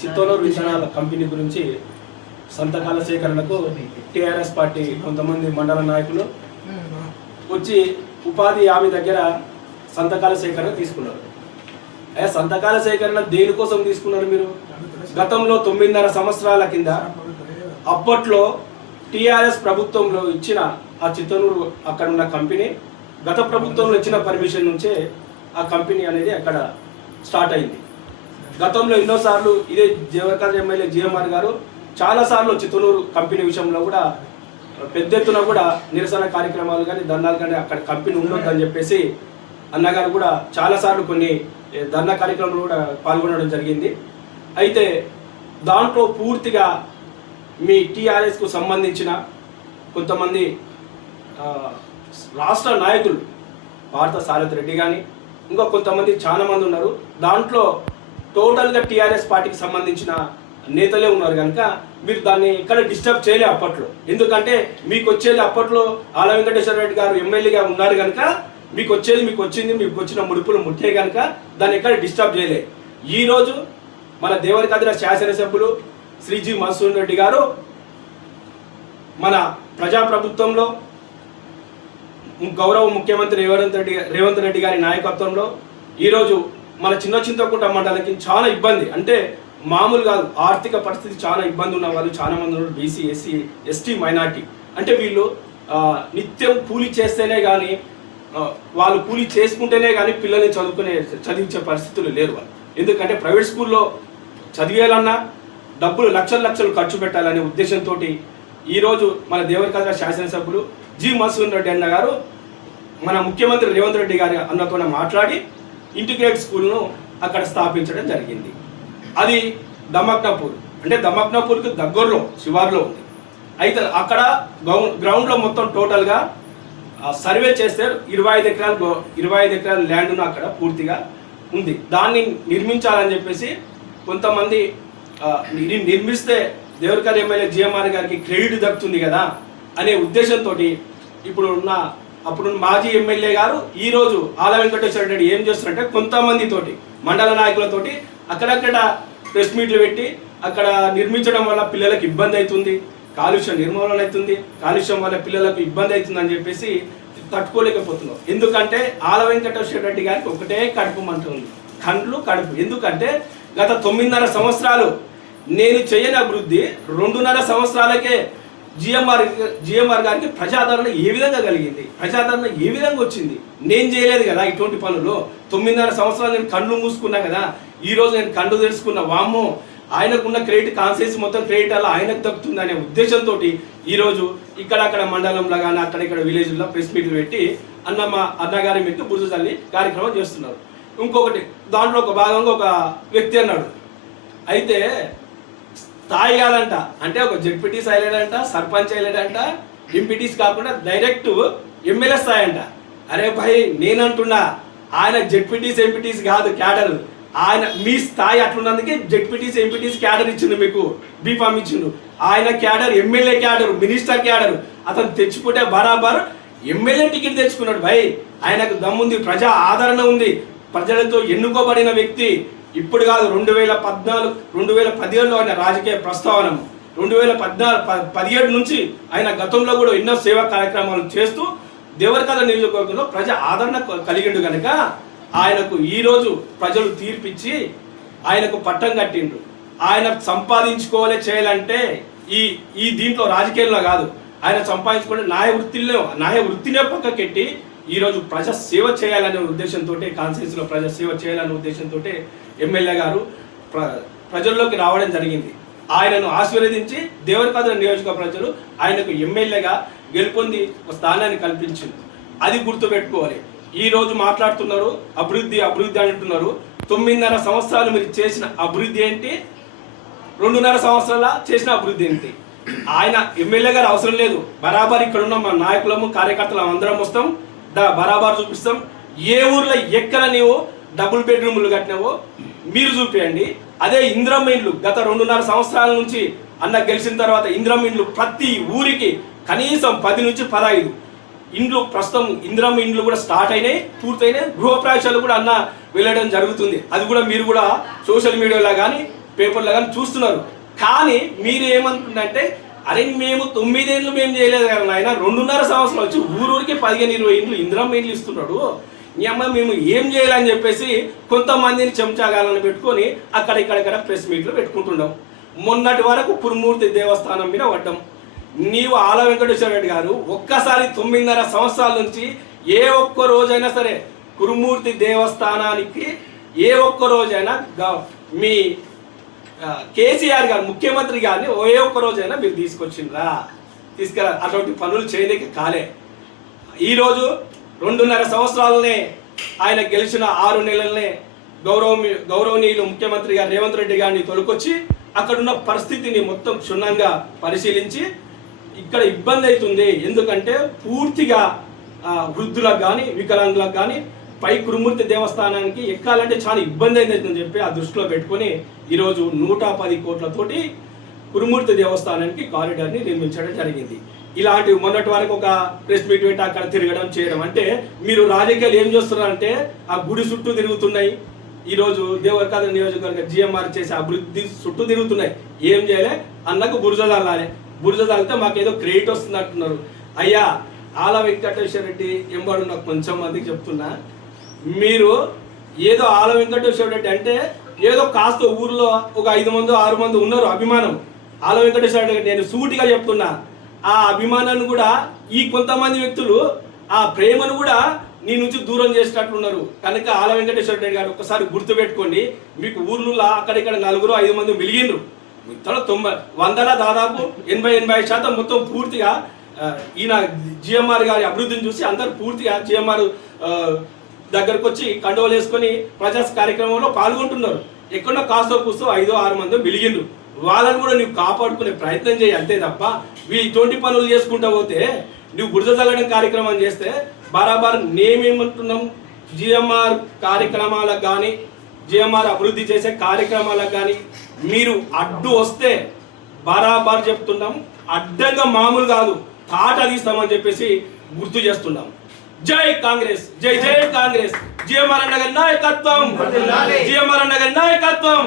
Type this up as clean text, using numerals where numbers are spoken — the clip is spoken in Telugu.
చిత్తూరు విత్తనాల కంపెనీ గురించి సంతకాల సేకరణకు టీఆర్ఎస్ పార్టీ కొంతమంది మండల నాయకులు వచ్చి ఉపాధి హామీ దగ్గర సంతకాల సేకరణ తీసుకున్నారు. సంతకాల సేకరణ దేనికోసం తీసుకున్నారు మీరు? గతంలో 9.5 సంవత్సరాల కింద అప్పట్లో టీఆర్ఎస్ ప్రభుత్వంలో ఇచ్చిన ఆ చిత్తూరు అక్కడ ఉన్న కంపెనీ గత ప్రభుత్వంలో ఇచ్చిన పర్మిషన్ నుంచే ఆ కంపెనీ అనేది అక్కడ స్టార్ట్ అయింది. గతంలో ఎన్నోసార్లు ఇదే దేవరకద్ర ఎమ్మెల్యే జిఎంఆర్ గారు చాలాసార్లు చిత్తూరు కంపెనీ విషయంలో కూడా పెద్ద ఎత్తున కూడా నిరసన కార్యక్రమాలు కానీ ధర్నాలు కానీ అక్కడ కంపెనీ ఉండొద్దని చెప్పేసి అన్నగారు కూడా చాలాసార్లు కొన్ని ధర్నా కార్యక్రమాలు కూడా పాల్గొనడం జరిగింది. అయితే దాంట్లో పూర్తిగా మీ టీఆర్ఎస్కు సంబంధించిన కొంతమంది రాష్ట్ర నాయకులు భారత సారథి రెడ్డి కానీ ఇంకా కొంతమంది చాలా మంది ఉన్నారు. దాంట్లో టోటల్గా టీఆర్ఎస్ పార్టీకి సంబంధించిన నేతలే ఉన్నారు కనుక మీరు దాన్ని ఎక్కడ డిస్టర్బ్ చేయలే అప్పట్లో. ఎందుకంటే మీకు వచ్చేది అప్పట్లో ఆల వెంకటేశ్వర రెడ్డి గారు ఎమ్మెల్యేగా ఉన్నారు కనుక మీకు వచ్చింది మీకు వచ్చిన ముడుపులు ముట్టే కనుక దాన్ని ఎక్కడ డిస్టర్బ్ చేయలే. ఈరోజు మన దేవరకద్ర శాసనసభ్యులు శ్రీ జి మధుసూదన్ రెడ్డి గారు మన ప్రజాప్రభుత్వంలో గౌరవ ముఖ్యమంత్రి రేవంత్ రెడ్డి గారి నాయకత్వంలో ఈరోజు మన చిన్న చింతకుంట మండలికి చాలా ఇబ్బంది, అంటే మామూలు కాదు, ఆర్థిక పరిస్థితి చాలా ఇబ్బంది ఉన్న వాళ్ళు చాలా మంది ఉన్నారు. బీసీ, ఎస్సీ, ఎస్టీ, మైనార్టీ అంటే వీళ్ళు నిత్యం కూలీ చేస్తేనే కానీ వాళ్ళు కూలీ చేసుకుంటేనే కానీ పిల్లల్ని చదివించే పరిస్థితులు లేరు వాళ్ళు. ఎందుకంటే ప్రైవేట్ స్కూల్లో చదివేయాలన్నా డబ్బులు లక్షలు ఖర్చు పెట్టాలనే ఉద్దేశంతో ఈరోజు మన దేవరకద్ర శాసనసభ్యులు జి మధుసూదన్ రెడ్డి అన్న గారు మన ముఖ్యమంత్రి రేవంత్ రెడ్డి గారి అన్నతో మాట్లాడి ఇంటిగ్రేట్ స్కూల్ను అక్కడ స్థాపించడం జరిగింది. అది దమక్నాపూర్, అంటే దమక్నాపూర్కి దగ్గరలో శివార్లో ఉంది. అయితే అక్కడ గ్రౌండ్లో మొత్తం టోటల్గా సర్వే చేస్తే 25 ఎకరాల ల్యాండ్ను అక్కడ పూర్తిగా ఉంది. దాన్ని నిర్మించాలని చెప్పేసి కొంతమంది నిర్మిస్తే దేవరకద్ర ఎమ్మెల్యే జిఎంఆర్ గారికి క్రెడిట్ దక్కుతుంది కదా అనే ఉద్దేశంతో అప్పుడు మాజీ ఎమ్మెల్యే గారు ఈరోజు ఆల వెంకటేశ్వర రెడ్డి ఏం చేస్తున్నారంటే కొంతమందితోటి మండల నాయకులతోటి అక్కడక్కడ ప్రెస్ మీట్లు పెట్టి అక్కడ నిర్మించడం వల్ల పిల్లలకు ఇబ్బంది అవుతుంది, కాలుష్యం నిర్మూలన అవుతుంది, కాలుష్యం వల్ల పిల్లలకు ఇబ్బంది అవుతుంది అని చెప్పేసి తట్టుకోలేకపోతున్నాం. ఎందుకంటే ఆల వెంకటేశ్వర రెడ్డి గారికి ఒకటే కడుపు మంట ఉంది, కడుపు. ఎందుకంటే గత 9.5 సంవత్సరాలు నేను చేయని అభివృద్ధి 2.5 సంవత్సరాలకే జిఎంఆర్ గారికి ప్రజాదరణ ఏ విధంగా కలిగింది, ప్రజాదరణ ఏ విధంగా వచ్చింది? నేను చేయలేదు కదా ఇటువంటి పనులు. 9.5 సంవత్సరాలు నేను కళ్ళు మూసుకున్నా కదా. ఈరోజు నేను కళ్ళు తెలుసుకున్న వామ్మో ఆయనకున్న క్రెడిట్ కాన్సెన్స్ మొత్తం క్రెడిట్ అలా ఆయనకు దక్కుతుంది అనే ఉద్దేశంతో ఈరోజు ఇక్కడక్కడ మండలంలో కానీ అక్కడిక్కడ విలేజ్లో ప్రెస్ మీట్లు పెట్టి అన్నగారి మీకు బుర్జు తల్లి కార్యక్రమం చేస్తున్నారు. ఇంకొకటి దాంట్లో ఒక భాగంగా ఒక వ్యక్తి అన్నాడు, అయితే స్థాయి కాదంట, అంటే ఒక జెడ్పీటీస్ అయ్యలేడంట, సర్పంచ్ అయ్యలేడంట, ఎంపీటీస్ కాకుండా డైరెక్ట్ ఎమ్మెల్యే స్థాయి అంట. అరే భాయ్ నేనంటున్నా ఆయన జెడ్పీటీస్ ఎంపీటీస్ కాదు క్యాడర్, ఆయన మీ స్థాయి అట్లున్నందుకే జెడ్పీటీస్ ఎంపీటీస్ క్యాడర్ ఇచ్చిండు, మీకు బీఫామ్ ఇచ్చిండు. ఆయన cadre MLA cadre, minister cadre. అతను తెచ్చుకుంటే బరాబర్ ఎమ్మెల్యే టికెట్ తెచ్చుకున్నాడు భాయ్. ఆయనకు దమ్ముంది, ప్రజా ఆదరణ ఉంది, ప్రజలతో ఎన్నుకోబడిన వ్యక్తి. ఇప్పుడు కాదు, 2017లో ఆయన రాజకీయ ప్రస్తావన, 2017 నుంచి ఆయన గతంలో కూడా ఎన్నో సేవా కార్యక్రమాలు చేస్తూ దేవరకద్ర నియోజకవర్గంలో ప్రజా ఆదరణ కలిగిండు కనుక ఆయనకు ఈరోజు ప్రజలు తీర్పిచ్చి ఆయనకు పట్టం కట్టిండ్రు. ఆయన సంపాదించుకోవాలి చేయాలంటే ఈ దీంట్లో రాజకీయంలో కాదు, ఆయన సంపాదించుకుంటే న్యాయ వృత్తినే పక్కకెట్టి ఈరోజు ప్రజా సేవ చేయాలనే ఉద్దేశంతో, కాన్స్టిట్యూన్సీలో ప్రజా సేవ చేయాలనే ఉద్దేశంతో ఎమ్మెల్యే గారు ప్రజల్లోకి రావడం జరిగింది. ఆయనను ఆశీర్వదించి దేవరకద్ర నియోజక ప్రజలు ఆయనకు ఎమ్మెల్యేగా గెలుపొంది ఒక స్థానాన్ని కల్పించింది. అది గుర్తుపెట్టుకోవాలి. ఈరోజు మాట్లాడుతున్నారు అభివృద్ధి అంటున్నారు. 9.5 సంవత్సరాలు మీరు చేసిన అభివృద్ధి ఏంటి, 2.5 సంవత్సరాల చేసిన అభివృద్ధి ఏంటి? ఆయన ఎమ్మెల్యే గారు అవసరం లేదు, బరాబర్ ఇక్కడ ఉన్న మా నాయకులము కార్యకర్తలు అందరం వస్తాం, బరాబర్ చూపిస్తాం. ఏ ఊర్లో ఎక్కడ నీవు డబుల్ బెడ్రూమ్లు కట్టినావో మీరు చూపించండి. అదే ఇందిరమ్మ ఇండ్లు గత 2.5 సంవత్సరాల నుంచి అన్న గెలిచిన తర్వాత ఇందిరమ్మ ఇండ్లు ప్రతి ఊరికి కనీసం 10 నుంచి 15 ఇండ్లు ప్రస్తుతం ఇందిరమ్మ ఇండ్లు కూడా స్టార్ట్ అయినాయి, పూర్తయినాయి. గృహప్రవేశాలు కూడా అన్న వెళ్ళడం జరుగుతుంది. అది కూడా మీరు కూడా సోషల్ మీడియాలో కానీ పేపర్లో కానీ చూస్తున్నారు. కానీ మీరు ఏమనుకుంటే అరే మేము 9 ఏళ్ళు మేము చేయలేదు కదా ఆయన 2.5 సంవత్సరాలు వచ్చి ఊరూరికి 15-20 ఇండ్లు ఇందిరమ్మ ఇండ్లు ఇస్తున్నాడు, మీ అమ్మ మేము ఏం చేయాలని చెప్పేసి కొంతమందిని చెంచాగాలని పెట్టుకొని అక్కడిక్కడ ప్రెస్ మీట్లు పెట్టుకుంటున్నాం. మొన్నటి వరకు కురుమూర్తి దేవస్థానం మీద పడ్డాం. నీవు ఆల వెంకటేశ్వర రెడ్డి గారు ఒక్కసారి 9.5 సంవత్సరాల నుంచి ఏ ఒక్క రోజైనా సరే కురుమూర్తి దేవస్థానానికి ఏ ఒక్క రోజైనా మీ కేసీఆర్ గారు ముఖ్యమంత్రి గారిని ఏ ఒక్క రోజైనా మీరు తీసుకొచ్చిండ్రా? తీసుకురా. అటువంటి పనులు చేయలేక కాలే. ఈరోజు 2.5 సంవత్సరాలనే ఆయన గెలిచిన 6 నెలలనే గౌరవనీయులు ముఖ్యమంత్రి గారు రేవంత్ రెడ్డి గారిని తొలకొచ్చి అక్కడున్న పరిస్థితిని మొత్తం క్షుణ్ణంగా పరిశీలించి ఇక్కడ ఇబ్బంది అవుతుంది, ఎందుకంటే పూర్తిగా వృద్ధులకు కానీ వికలాంగులకు కానీ పై కురుమూర్తి దేవస్థానానికి ఎక్కాలంటే చాలా ఇబ్బంది అవుతుందని చెప్పి ఆ దృష్టిలో పెట్టుకొని ఈరోజు 110 కోట్లతోటి కురుమూర్తి దేవస్థానానికి కారిడార్ని నిర్మించడం జరిగింది. ఇలాంటివి మొన్నటి వరకు ఒక ప్రెస్ మీట్ పెట్టి అక్కడ తిరగడం చేయడం అంటే మీరు రాజకీయాలు ఏం చేస్తున్నారంటే ఆ గుడి చుట్టూ తిరుగుతున్నాయి. ఈరోజు దేవరకాద నియోజకవర్గ జిఎంఆర్ చేసే అభివృద్ధి చుట్టూ తిరుగుతున్నాయి. ఏం చేయలే? అన్నకు బురజదాలే. బురజదాలితే మాకేదో క్రెడిట్ వస్తుంది అంటున్నారు. అయ్యా ఆల వెంకటేశ్వర రెడ్డి ఎంబడు నాకు కొంచెం మందికి చెప్తున్నా, మీరు ఏదో ఆల వెంకటేశ్వర రెడ్డి అంటే ఏదో కాస్త ఊర్లో ఒక 5 మంది 6 మంది ఉన్నారు అభిమానం. ఆల వెంకటేశ్వర రెడ్డి నేను సూటిగా చెప్తున్నా, ఆ అభిమానాన్ని కూడా ఈ కొంతమంది వ్యక్తులు ఆ ప్రేమను కూడా నీ నుంచి దూరం చేసేటట్లున్నారు. కనుక ఆల వెంకటేశ్వర రెడ్డి గారు ఒక్కసారి గుర్తుపెట్టుకోండి. మీకు ఊర్లలో అక్కడిక్కడ 4-5 మంది మిలిగిండ్రు. మిగతా 100 దాదాపు 80-85% మొత్తం పూర్తిగా ఈయన జిఎంఆర్ గారి అభివృద్ధిని చూసి అందరు పూర్తిగా జిఎంఆర్ దగ్గరకు వచ్చి కండోలు వేసుకొని ప్రజా కార్యక్రమంలో పాల్గొంటున్నారు. ఎక్కడో కాస్తో కూస్తో 5-6 మంది మిలిగిండ్రు. వాళ్ళని కూడా నువ్వు కాపాడుకునే ప్రయత్నం చేయి అంతే తప్ప ఇటువంటి పనులు చేసుకుంటా పోతే నువ్వు బురద చల్లడం కార్యక్రమం చేస్తే బరాబర్ నేమేమంటున్నాం, జిఎంఆర్ కార్యక్రమాలకు కానీ జిఎంఆర్ అభివృద్ధి చేసే కారిక్రమాలకు కానీ మీరు అడ్డు వస్తే బరాబర్ చెప్తున్నాం, అడ్డంగా మామూలు కాదు తాట తీస్తామని చెప్పేసి గుర్తు చేస్తున్నాం. జై కాంగ్రెస్, జై జై కాంగ్రెస్. జిఎంఆర్ అన్న గారి నాయకత్వం, జిఎంఆర్ అన్న గారి నాయకత్వం.